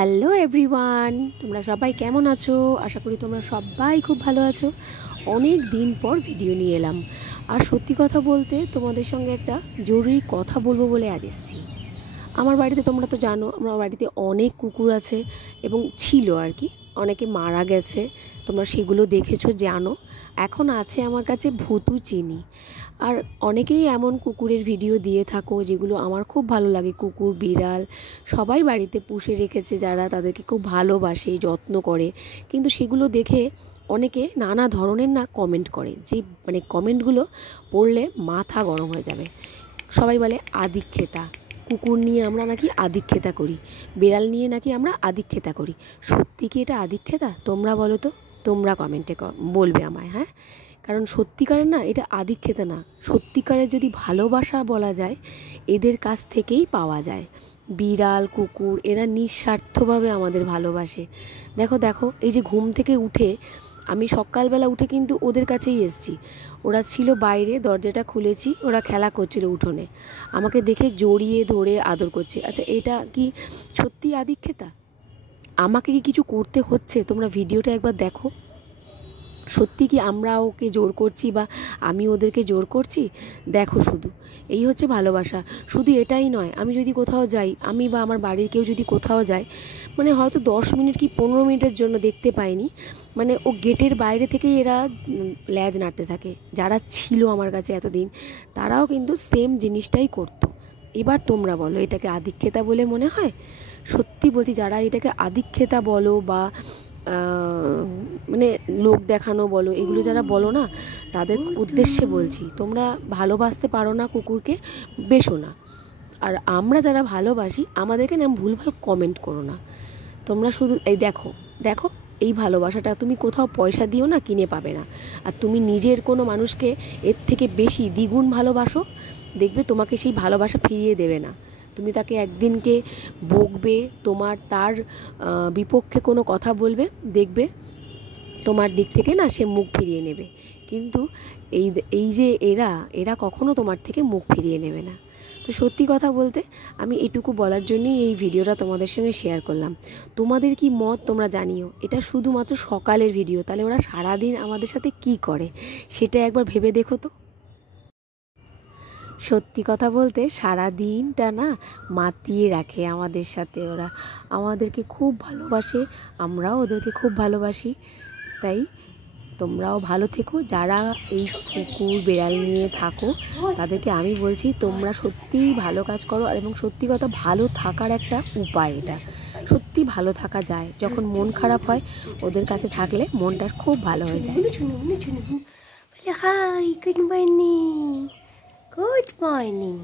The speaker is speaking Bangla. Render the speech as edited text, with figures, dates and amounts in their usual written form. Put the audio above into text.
হ্যালো এভরিওয়ান, তোমরা সবাই কেমন আছো? আশা করি তোমরা সবাই খুব ভালো আছো। অনেক দিন পর ভিডিও নিয়ে এলাম, আর সত্যি কথা বলতে তোমাদের সঙ্গে একটা জরুরি কথা বলবো বলে আজ এসেছি। আমার বাড়িতে তোমরা তো জানো, আমার বাড়িতে অনেক কুকুর আছে এবং ছিল আর কি, অনেকে মারা গেছে, তোমরা সেগুলো দেখেছো, জানো। এখন আছে আমার কাছে ভুতু চিনি। আর অনেকেই এমন কুকুরের ভিডিও দিয়ে থাকো যেগুলো আমার খুব ভালো লাগে। কুকুর বিড়াল সবাই বাড়িতে পুষে রেখেছে, যারা তাদেরকে খুব ভালোবাসে, যত্ন করে, কিন্তু সেগুলো দেখে অনেকে নানা ধরনের কমেন্ট করে, যে কমেন্টগুলো পড়লে মাথা গরম হয়ে যাবে। সবাই বলে আদিক্ষেতা, কুকুর নিয়ে আমরা নাকি আদিক্ষেতা করি, বিড়াল নিয়ে নাকি আমরা আদিক্ষেতা করি। সত্যি কি এটা আদিক্ষেতা? তোমরা বলো তো, তোমরা কমেন্টে বলবে আমায়। হ্যাঁ, কারণ সত্যিকারের এটা আদিক্ষেতা না, সত্যিকারের যদি ভালোবাসা বলা যায়, এদের কাছ থেকেই পাওয়া যায়। বিড়াল কুকুর এরা নিঃস্বার্থভাবে আমাদের ভালোবাসে। দেখো দেখো, এই যে ঘুম থেকে উঠে আমি সকালবেলা উঠে কিন্তু ওদের কাছেই এসেছি। ওরা ছিল বাইরে, দরজাটা খুলেছি, ওরা খেলা করছিল উঠোনে, আমাকে দেখে জড়িয়ে ধরে আদর করছে। আচ্ছা, এটা কি সত্যি আদিক্ষেতা? আমাকে কি কিছু করতে হচ্ছে? তোমরা ভিডিওটা একবার দেখো, সত্যি কি আমরা ওকে জোর করছি বা আমি ওদেরকে জোর করছি? দেখো, শুধু এই হচ্ছে ভালোবাসা। শুধু এটাই নয়, আমি যদি কোথাও যাই, আমি বা আমার বাড়ির কেউ যদি কোথাও যায়, হয়তো 10 মিনিট কি 15 মিনিটের জন্য দেখতে পাইনি, ও গেটের বাইরে থেকেই এরা ল্যাজ নাড়তে থাকে। যারা ছিল আমার কাছে এতদিন, তারাও কিন্তু সেম জিনিসটাই করতো। এবার তোমরা বলো, এটাকে আদিক্ষেতা বলে মনে হয়? সত্যি বলছি, যারা এটাকে আদিক্ষেতা বলো বা লোক দেখানো বলো, এগুলো যারা বলো না, তাদের উদ্দেশ্যে বলছি, তোমরা ভালোবাসতে পারো না কুকুরকে, বেশো না। আর আমরা যারা ভালোবাসি, আমাদেরকে ভুলভাল কমেন্ট করো না। তোমরা শুধু এই দেখো দেখো, এই ভালোবাসাটা তুমি কোথাও পয়সা দিও না, কিনে পাবে না। আর তুমি নিজের কোনো মানুষকে এর থেকে বেশি দ্বিগুণ ভালোবাসো, দেখবে তোমাকে সেই ভালোবাসা ফিরিয়ে দেবে না। তুমি তাকে একদিনকে বকবে, তার বিপক্ষে কোনো কথা বলবে, দেখবে তোমার দিক থেকে সে মুখ ফিরিয়ে নেবে। কিন্তু এই যে এরা কখনো তোমার থেকে মুখ ফিরিয়ে নেবে না। তো সত্যি কথা বলতে আমি এটুকু বলার জন্যই এই ভিডিওটা তোমাদের সঙ্গে শেয়ার করলাম। তোমাদের কি মত তোমরা জানিও। এটা শুধুমাত্র সকালের ভিডিও, তাহলে ওরা সারাদিন আমাদের সাথে কি করে সেটা একবার ভেবে দেখো তো। সত্যি কথা বলতে সারা দিনটা মাতিয়ে রাখে আমাদের সাথে। ওরা আমাদেরকে খুব ভালোবাসে, আমরাও ওদেরকে খুব ভালোবাসি। তাই তোমরাও ভালো থেকো, যারা এই কুকুর বেড়াল নিয়ে থাকো তাদেরকে আমি বলছি, তোমরা সত্যিই ভালো কাজ করো। আর এবং সত্যি কথা, ভালো থাকার একটা উপায় এটা। সত্যি ভালো থাকা যায়, যখন মন খারাপ হয় ওদের কাছে থাকলে মনটা খুব ভালো হয়ে যায়। Hi, good morning, good morning.